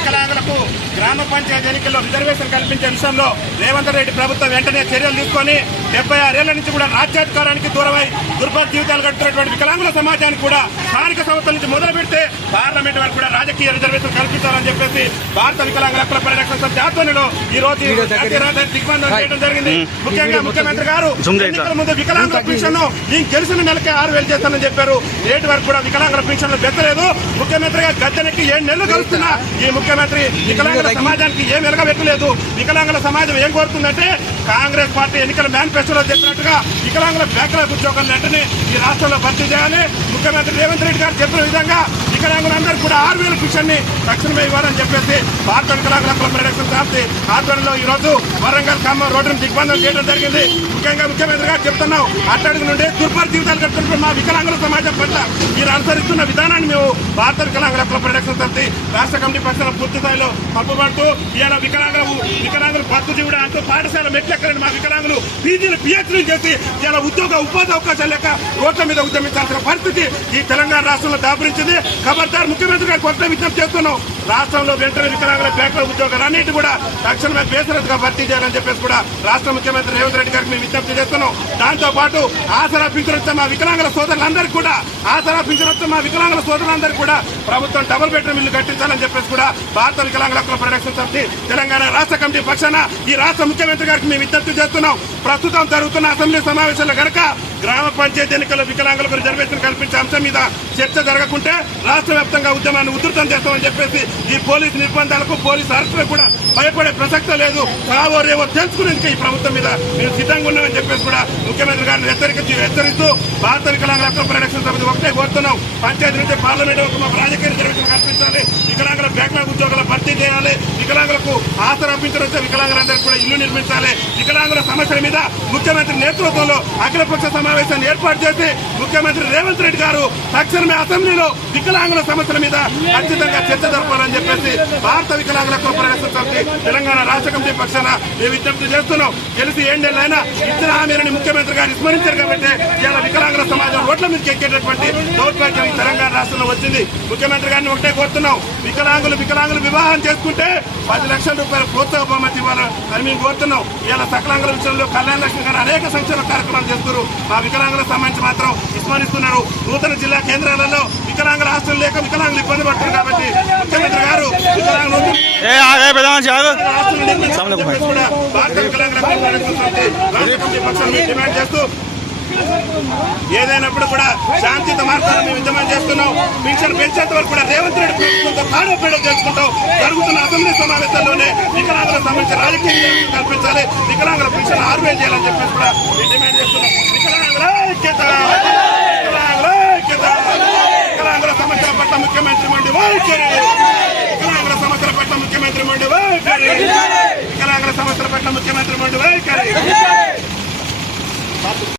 వికలాంగులకు గ్రామ పంచాయతీ ఎన్నికల్లో రిజర్వేషన్ కల్పించే విషయంలో రేవంత్ రెడ్డి ప్రభుత్వం వెంటనే చర్యలు తీసుకొని డెబ్బై ఆరేళ్ళ నుంచి కూడా రాజ్యాధికారానికి దూరమై దుర్భర జీవితాలు గడుపుతున్నటువంటి వికలాంగుల సమాజానికి కూడా స్థానిక సంస్థల నుంచి మొదలు పెడితే పార్లమెంట్ వరకు కూడా రాజకీయ రిజర్వేషన్ కల్పించాలని చెప్పేసి భారత వికలాంగుల హక్కుల పరిరక్షణ సమితి ఆధ్వర్యంలో ఈ రోజు ఈ జాతీయ రహదారి దిగ్బంధం చేయడం జరిగింది. ముఖ్యంగా ముఖ్యమంత్రి గారు ఎన్నికల ముందు వికలాంగుల పెన్షన్ నీకు గెలిచిన నెలకే ఆరు వేలు చేస్తానని చెప్పారు. నేటి వరకు కూడా వికలాంగుల పెన్షన్లు బెత్తలేదు ముఖ్యమంత్రిగా గద్దెనకి ఏడు నెలలు కలుస్తున్నా ఈ ముఖ్యమంత్రి వికలాంగుల సమాజానికి ఏం వెలగబెట్టలేదు. వికలాంగుల సమాజం ఏం కోరుతుందంటే కాంగ్రెస్ పార్టీ ఎన్నికల మేనిఫెస్టోలో చెప్పినట్టుగా వికలాంగుల బ్యాక్లాగ్ ఉద్యోగాలు వెంటనే ఈ రాష్ట్రంలో భర్తీ చేయాలి. ముఖ్యమంత్రి రేవంత్ రెడ్డి గారు చెప్పిన విధంగా వికలాంగులందరూ కూడా ఆరు వేల పెన్షన్ తక్షణమే ఇవ్వాలని చెప్పేసి భారత వికలాంగుల హక్కుల పరిరక్షణ సమితి ఆధ్వర్యంలో ఈ రోజు వరంగల్ ఖమ్మం రోడ్డును దిగ్బంధం చేయడం జరిగింది. ముఖ్యంగా ముఖ్యమంత్రి గారు చెప్తున్నాం అట్టడుగు నుండి దుర్భర జీవితాలు కట్టుకుంటున్న మా వికలాంగుల సమాజం పట్ల మీరు అనుసరిస్తున్న విధానాన్ని మేము భారత వికలాంగుల హక్కుల పరిరక్షణ సమితి రాష్ట్ర కమిటీ పక్షాన పూర్తి స్థాయిలో పంపబడుతూ ఇవాళ వికలాంగుల వికలాంగులు భర్తీ కూడా అంటూ పాఠశాల మెట్లెక్కలని మా వికలాంగులు పీజీలు పిహెచ్డీలు చేసి ఇలా ఉద్యోగ ఉపాధి అవకాశాలు లేక రోడ్ల మీద ఉద్యమించాల్సిన పరిస్థితి ఈ తెలంగాణ రాష్ట్రంలో దాపురించింది. ఖబర్దార్ ముఖ్యమంత్రి గారు కొత్త విజ్ఞప్తి చేస్తున్నాం రాష్ట్రంలో వెంటనే వికలాంగుల బ్యాంకుల ఉద్యోగాలు అన్నింటి కూడా తక్షణమే బేసరత్గా భర్తీ చేయాలని చెప్పేసి కూడా రాష్ట్ర ముఖ్యమంత్రి రేవంత్ రెడ్డి గారికి మేము విజ్ఞప్తి చేస్తున్నాం. దాంతో పాటు ఆసరా పింఛనొచ్చే మా వికలాంగుల సోదరులందరికీ కూడా ఆసరా పింఛనొచ్చే మా వికలాంగుల సోదరులందరికీ కూడా ప్రభుత్వం డబుల్ బెడ్రూమ్ ఇల్లు కట్టించాలని చెప్పేసి కూడా భారత వికలాంగుల హక్కుల పరిరక్షణ సమితి తెలంగాణ రాష్ట్ర కమిటీ పక్షాన ఈ రాష్ట్ర ముఖ్యమంత్రి గారికి మేము విజ్ఞప్తి చేస్తున్నాం. ప్రస్తుతం జరుగుతున్న అసెంబ్లీ సమావేశాల్లో గనక గ్రామ పంచాయతీ ఎన్నికల్లో వికలాంగులకు రిజర్వేషన్ కల్పించే అంశం మీద చర్చ జరగకుంటే రాష్ట్ర వ్యాప్తంగా ఉద్యమాన్ని ఉధృతం చేస్తామని చెప్పేసి ఈ పోలీసు నిర్బంధాలకు పోలీసు అరెస్టులకు కూడా భయపడే ప్రసక్త లేదు. రావో రేవో తెలుసుకునేందుకు ఈ ప్రభుత్వం మీద మేము సిద్ధంగా ఉన్నామని చెప్పేసి కూడా ముఖ్యమంత్రి గారిని హెచ్చరిక హెచ్చరిస్తూ భారత వికలాంగుల హక్కుల పరిరక్షణ సమితి ఒకటే కోరుతున్నాం. పంచాయతీ నుంచి పార్లమెంట్ ఒక మాకు రాజకీయ రిజర్వేషన్ కల్పించాలి. వికలాంగుల బ్యాక్లాగ్ ఉద్యోగాల భర్తీ చేయాలి. వికలాంగులకు ఆసరా పింఛనొచ్చే వికలాంగులందరికీ కూడా ఇల్లు నిర్మించాలి. వికలాంగుల సమస్యల మీద ముఖ్యమంత్రి నేతృత్వంలో అఖిలపక్ష సమావేశాన్ని ఏర్పాటు చేసి ముఖ్యమంత్రి రేవంత్ రెడ్డి గారు తక్షణమే అసెంబ్లీలో వికలాంగుల సమస్యల మీద ఖచ్చితంగా చర్చ జరపాలని చెప్పేసి భారత వికలాంగుల హక్కుల సమితి తెలంగాణ రాష్ట్ర కమిటీ పక్షాన మేము విజ్ఞప్తి చేస్తున్నాం. తెలిసి ఏండేళ్ళైనా ఇచ్చిన హామీలని ముఖ్యమంత్రి గారు విస్మరించారు కాబట్టి ఇలా వికలాంగుల సమాజం రోడ్ల మీదకి ఎక్కేటటువంటి దౌర్భాగ్యం ఈ తెలంగాణ రాష్ట్రంలో వచ్చింది. ముఖ్యమంత్రి గారిని ఒకటే కోరుతున్నాం. వికలాంగులు వికలాంగులు వివాహం చేసుకుంటే పది లక్షల రూపాయలు ఇవాళ బహుమతి ఇవ్వాలని అని మేము కోరుతున్నాం. ఇవాళ సకలాంగుల విషయంలో కళ్యాణ లక్ష్మి గారు అనేక సంక్షేమ కార్యక్రమాలు చేస్తున్నారు. మా వికలాంగులకు సంబంధించి మాత్రం విస్మరిస్తున్నారు. నూతన జిల్లా కేంద్రాలలో వికలాంగుల ఆస్తులు లేక వికలాంగులు ఇబ్బంది పడుతున్నారు కాబట్టి ముఖ్యమంత్రి గారు వికలాంగులు డిమాండ్ చేస్తూ ఏదైనప్పుడు కూడా శాంతియుత మార్గాలను మేము ఉద్యమం చేస్తున్నాం. పెన్షన్ పెంచేంత వరకు కూడా రేవంత్ రెడ్డి ప్రభుత్వంతో తాడోపేడలు చేసుకుంటాం జరుగుతున్న అసెంబ్లీ సమావేశాల్లోనే వికలాంగులకు సంబంధించిన రాజకీయ కల్పించాలి. వికలాంగుల పెన్షన్ ఆరు వేలు చేయాలని చెప్పేసి కూడా మేము డిమాండ్ చేస్తున్నాం. వికలాంగుల ఐక్యత! వికలాంగుల ఐక్యత! వికలాంగుల సమస్యల పట్ల ముఖ్యమంత్రి మండి వైఖరి! వికలాంగుల సమస్యల పట్ల ముఖ్యమంత్రి మండి వైఖరి! వికలాంగుల సమస్యల పట్ల ముఖ్యమంత్రి మండి వైఖరి!